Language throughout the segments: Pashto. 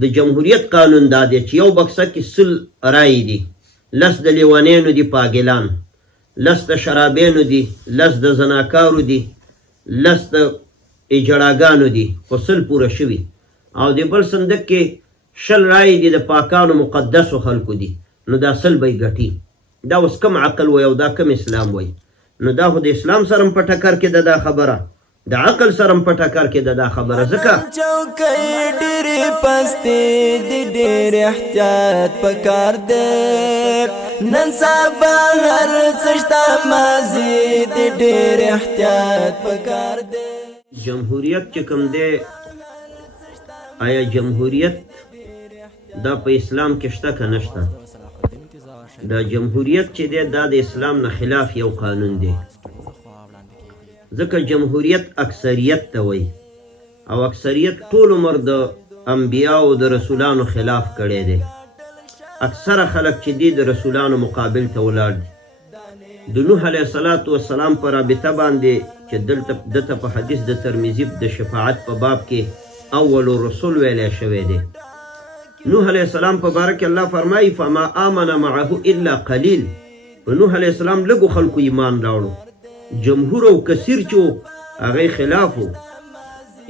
د جمهوریت قانون دا دی چې یو بکسه کې 100 رایې دي، 10 د لیونیانو دي پاګلان، 10 د شرابینو دي، 10 د زناکارو دي، 10 د اجړاګانو دي، خو 100 پوره شوي. او د بل صندوق کې 100 رایې دي د پاکانو مقدسو خلکو دي، نو دا 100 به یې ګټي. دا اوس کم عقل وی او دا کم اسلام وی؟ نو دا خو د اسلام سره په ټکر کې ده دا خبره، د عقل سره په ټکر کې ده دا خبره. ځکه چوکۍ ډېرې پستې دي، ډېر احتیاط پکار دی. نن سبا هر څه شته، ماضي دي ډېر احتیاط پکار دی. جمهوریت چې کوم دی، آیا جمهوریت دا په اسلام کې شته که نشته؟ دا جمهوریت چې دی دا د اسلام نه خلاف یو قانون دی، ځکه جمهوریت اکثریت ته وایي، او اکثریت ټول عمر د انبیاو د رسولانو خلاف کړی دی. اکثره خلک چې دی د رسولانو مقابل ته ولاړ دي. د نوح علیه السلام په رابطه باندې چې دلته په حدیث د ترمذي د شفاعت په باب کې اول رسول ویلی شوی دی. نوح علیه السلام په باره کې الله فرمایي فما آمن معه الا قلیل. په نوح علیه السلام لږو خلکو ایمان راوړو، جمهور او کثیر چې و هغه خلاف و،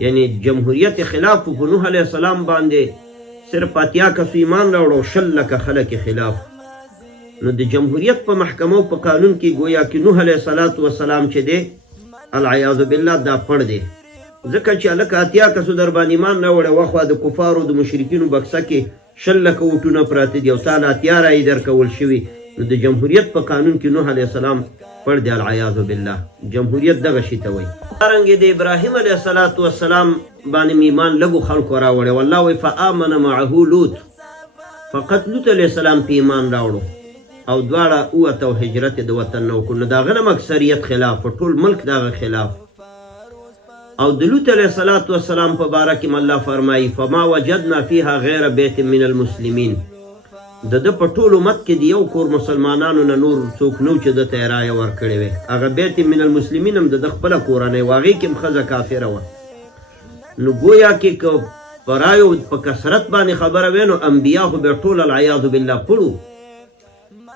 یعنی جمهوریت خلاف و. په نوح علیه السلام باندې صرف 80 کسو ایمان راوړو، 100 لکه خلک خلاف. نو د جمهوریت په محکمه او په قانون کې گویا کې نوح علیه السلام چې دی العیاذ بالله دا پړ دی، ځکه چې هلکه 80 کسو در باندې ایمان راوړی، وخوا د کفارو د مشرکینو بکسه کې 100 لکه ووټونه پراته دي او تا له 80 رایې درکول شوي. نو د جمهوریت په قانون کې نوح علیه السلام پړ دی العیاذ بالله. جمهوریت دغه شي ته وایي. دارنګې د ابراهیم علیه السلام باندې ایمان لږو خلکو راوړی، والله وایي فآمن معه لوط. فقط لوط علیه السلام په ایمان راوړو او دواړه ووته او هجرت د وطن نه وکړو. نو د هغه نه اکثریت خلاف، ټول ملک د هغه خلاف. او د لوط علیه السلام په باره کې الله فرمایي فما وجدنا فيها غیر بیت من المسلمین. د ده په ټول امت کې د یو کور مسلمانانو نه نور څوک نو چې ده ته یې رایه ورکړې وې. هغه بیت من المسلمین هم د ده خپله کورنۍ و، هغې کې هم ښځه کافره وه. نو گویا کې که په رایو په کثرت باندې خبره وی نو انبیا خو بیا ټول العیاذ بالله پړو.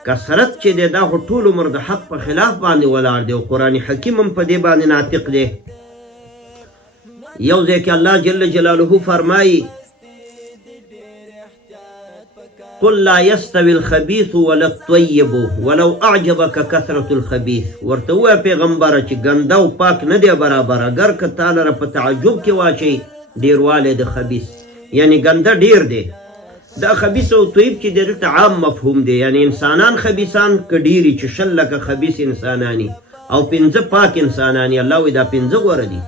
کثرت چې دی دا خو ټول عمر د حق په خلاف باندې ولاړ دی، او قرآن حکیم هم په دې باندې ناطق دی. یو ځای کې الله جل جلاله فرمایي قل لا يستوي الخبيث ولا الطيب ولو اعجبك كثرة الخبيث. ورته ووایه پیغمبره چې ګنده او پاک نه دی برابر، اگر که تا لره په تعجب کې واچوي ډیروالی د خبیث، یعنی ګنده ډیر دی. دا خبیث او طیب چې دی دلته عام مفهوم دی، یعنی انسانان خبیثان که ډیري چې 100 لکه خبیث انسانانی او 5 پاک انسانانی، الله وایي دا 5 غوره دي.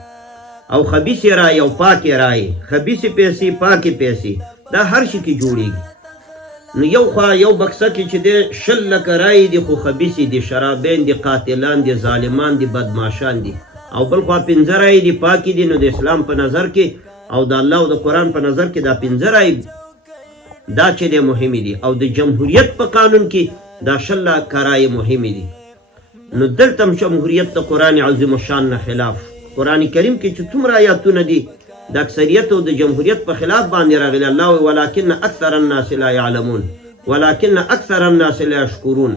او خبیث رای او پاک رای، خبیث پیسې پاکې پیسې، دا هر شي کې جوړیږي. نو یو خوا یو بکسه کې چې دی 100 لکه رای دي خو خبیثې دي، شرابین دي، قاتلان دي، ظالمان دي، بدماشان دي. او بل خوا 5 رای دي پاکې دي. نو د اسلام په نظر کې او د الله او د قرآن په نظر کې دا 5 رای دا چې دی مهمې دي، او د جمهوریت په قانون کې دا 100 لکه رای مهمې دي. نو دلته هم جمهوریت د قرآن عظیم الشان نه خلاف. قرآن کریم کې چې څومره آیاتونه دي د اکثریت او د جمهوریت په خلاف باندې راغلي. الله وایي ولکن اکثر الناس لا یعلمون ولکن اکثر الناس لا یشکرون.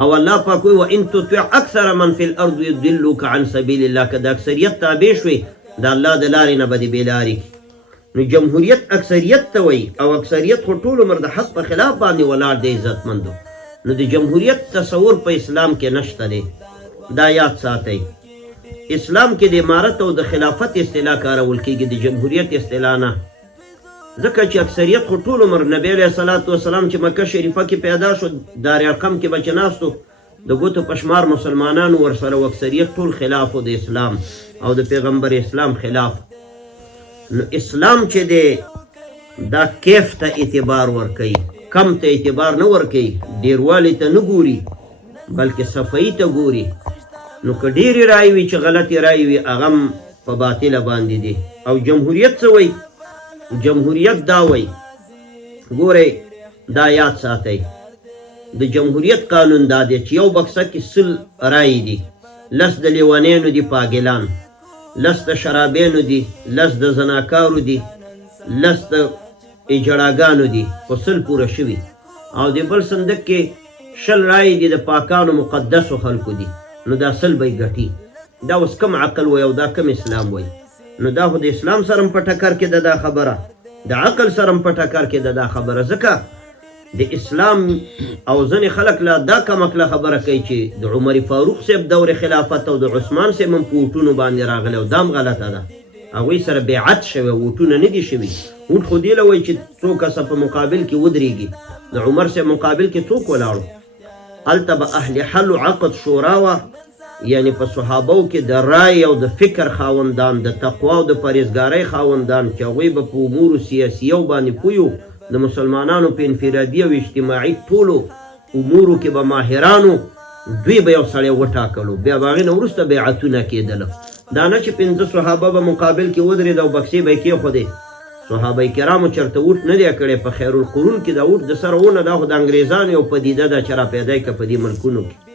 او الله پاک وایي وان تطع اکثر من فی الارض یضلوک عن سبیل الله. که د اکثریت تابع شوي د الله د لارې نه به دې بېلارې کړي. نو جمهوریت اکثریت ته وایي، او اکثریت خو ټول عمر د حق په خلاف باندې ولاړ دی عزتمندو. نو د جمهوریت تصور په اسلام کې نشته دی، دا یاد ساتئ. اسلام کې د امارت او د خلافت اصطلاح کارول کېږي، د جمهوریت اصطلاح نه. ځکه چې اکثریت خو ټول عمر نبی علیه السلام چې مکه شریفه کې پیدا شو، دار ارقم کې به چې ناستو د ګوتو په شمار مسلمانانو ورسره و، اکثریت ټول خلاف و د اسلام او د پیغمبر اسلام خلاف. نو اسلام چې دی دا کیف ته اعتبار ورکوي، کم ته اعتبار نه ورکوي، ډیروالي ته نه ګوري بلکې صفایي ته ګوري. نو که ډېرې رایې وي چې غلطې رایې وي هغه هم په باطله باندې دي. او جمهوریت څه وایي؟ جمهوریت دا وایي، ګورئ دا یاد ساتئ، د جمهوریت قانون دا دی چې یو بکسه کې 100 رایې دي، 10 د لیونیانو دي پاګلان، 10 د شرابینو دي، 10 د زناکارو دي، 10 د اجړاګانو دي خو 100 پوره شوي او د بل صندوق کې 100 رایې دي د پاکانو مقدسو خلکو دي نو دا 100 به یې ګټي دا اوس کم عقل وی او دا کم اسلام وی نو دا خو د اسلام سره په ټکر کې ده دا خبره د عقل سره په ټکر کې ده دا خبره ځکه د اسلام او ځینې خلک لا دا کمکله خبره کوي چې د عمر فاروق صاحب دور خلافت او د عثمان صاحب هم په ووټونو باندې راغلی او دا هم غلطه ده هغوی سره بیعت شوی ووټونه نه دي شوي ووټ خو دې له وایي چې څو کسه په مقابل کې ودرېږي د عمر صاحب مقابل کې څوک ولاړو هلته به اهل حل و عقد شورا وه یعنی په صحابو کې د رای او د فکر خاوندان د تقوا او د پرهیزګارۍ خاوندان چې هغوی به په امورو سیاسیو باندې پوه د مسلمانانو په انفرادي او اجتماعي ټولو امورو کې به ماهرانو دوی به یو سړی وټاکلو بیا به هغې نه وروسته بیعتونه کېدله دا نه چې 5 صحابه به مقابل کې ودرېد او بکسې به یې کېښودې صحابه کرامو چېرته ووټ نه دی کړی په خیر القرون کې دا ووټ د سره ونه دا خو د انګریزانو یو پدیده ده چې را پیدا یې که په دې ملکونو کې